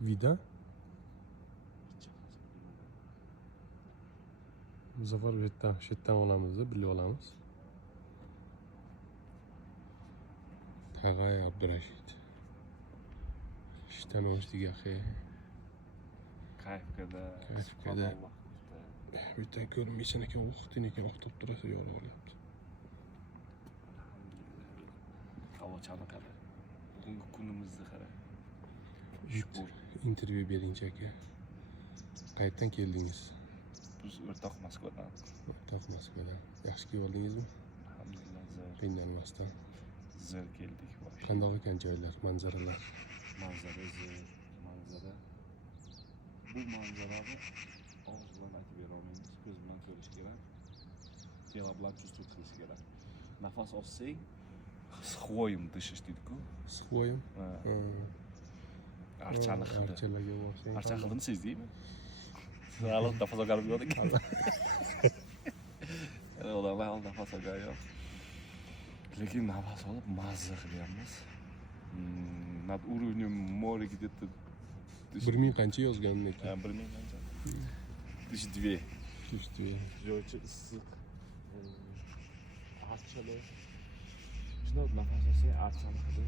Vida. Bu sefer bu yerdan olamiz, birga olamiz. Tag'ay Abdurashid. Ishdan o'chdiga xey. Kayfkada. Kayfkada. Bitta ko'rmaysan ekan, o'qtin ekan, o'qtab turasa yorib olyapti. Havo chaniqadi. Bugungi kunimizni qara. Intervyu berinchi aka. Qayerdan keldingiz? Biz o'rtoq Moskvadan. O'rtoq Moskvadan. Yaxshi keldingizmi? Alhamdulillah zo'r. Qiynalmasdan. Zo'r keldik bosh. Qandoq ekan joylar, manzaralar? Manzara zo'r. Manzara. Bu manzarani og'iz bilan aytib bera olmaymiz. Ko'z bilan ko'rish kerak. Telo bilan чувствовать qilish kerak. Nafas olsang, схвоем дышишь deydi-ku. Схвоем? Archani hidi. Archalarga o'xshaydi. Archa hidini sezdingmi? Siz hali nafas olganim yo'q ekan. Odamlar hali nafas olgani yo'q. Lekin nafas olib mazza qilyapmiz. Nад уровнем моря где-то 1000 qancha yozganim ekan? 1000 qancha? 1200. 1200. Joycha issiq. Archalar. Shunday nafas olsang archani hidi